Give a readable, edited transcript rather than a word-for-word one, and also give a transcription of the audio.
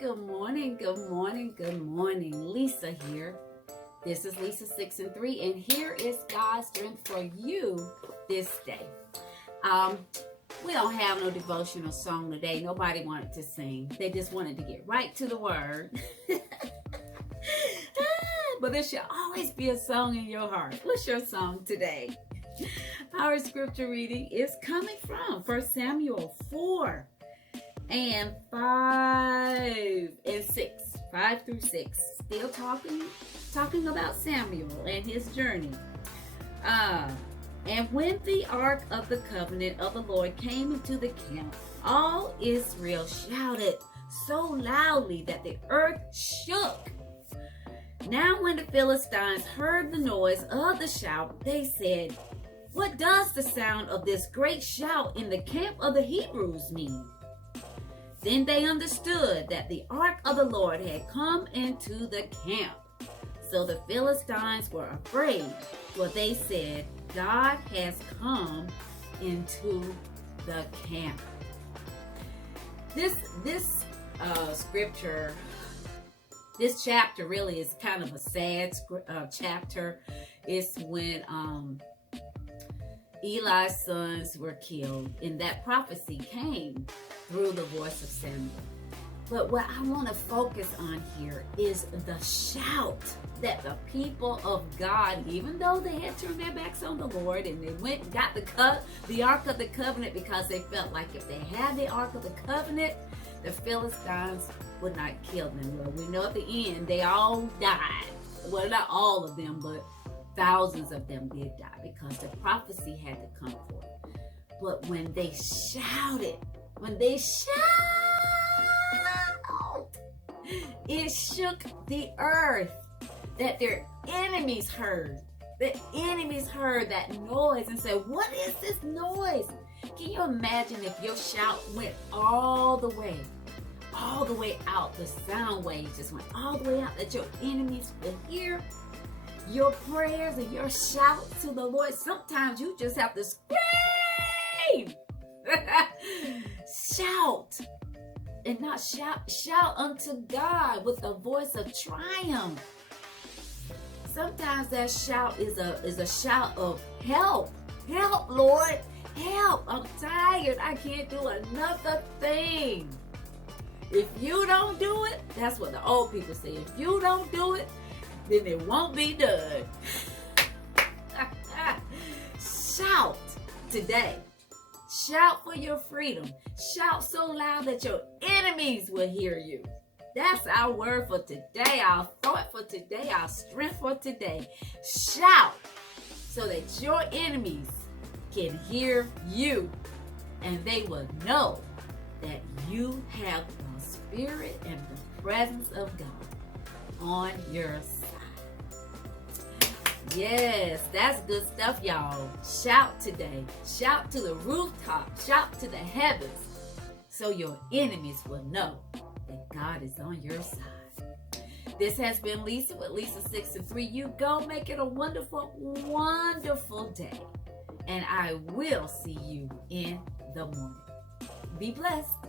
Good morning, good morning, good morning. Lisa here. This is Lisa 6 and 3, and here is God's strength for you this day. We don't have no devotional song today. Nobody wanted to sing. They just wanted to get right to the word. But there should always be a song in your heart. What's your song today? Our scripture reading is coming from 1 Samuel 4 and 5 and 6. 5 through 6. Still talking about Samuel and his journey. And when the ark of the covenant of the Lord came into the camp, all Israel shouted so loudly that the earth shook. Now when the Philistines heard the noise of the shout, they said, "What does the sound of this great shout in the camp of the Hebrews mean?" Then they understood that the ark of the Lord had come into the camp. So the Philistines were afraid, for they said, "God has come into the camp." This scripture, this chapter really is kind of a sad chapter. It's when Eli's sons were killed, and that prophecy came through the voice of Samuel. But what I want to focus on here is the shout that the people of God, even though they had turned their backs on the Lord and they went and got the Ark of the Covenant because they felt like if they had the Ark of the Covenant, the Philistines would not kill them. Well, we know at the end they all died. Well, not all of them, but thousands of them did die because the prophecy had to come forth. But when they shouted, it shook the earth, that their enemies heard. The enemies heard that noise and said, "What is this noise?" Can you imagine if your shout went all the way out? The sound waves just went all the way out, that your enemies would hear your prayers and your shout to the Lord. Sometimes you just have to scream. Shout. And not shout unto God with a voice of triumph. Sometimes that shout is a shout of help. Help, Lord. Help. I'm tired. I can't do another thing. If you don't do it, that's what the old people say. If you don't do it, then it won't be done. Shout today. Shout for your freedom. Shout so loud that your enemies will hear you. That's our word for today, our thought for today, our strength for today. Shout so that your enemies can hear you and they will know that you have the Spirit and the presence of God on your side. Yes, that's good stuff, y'all. Shout today. Shout to the rooftop. Shout to the heavens so your enemies will know that God is on your side. This has been Lisa with Lisa 6 and 3. You go make it a wonderful, wonderful day. And I will see you in the morning. Be blessed.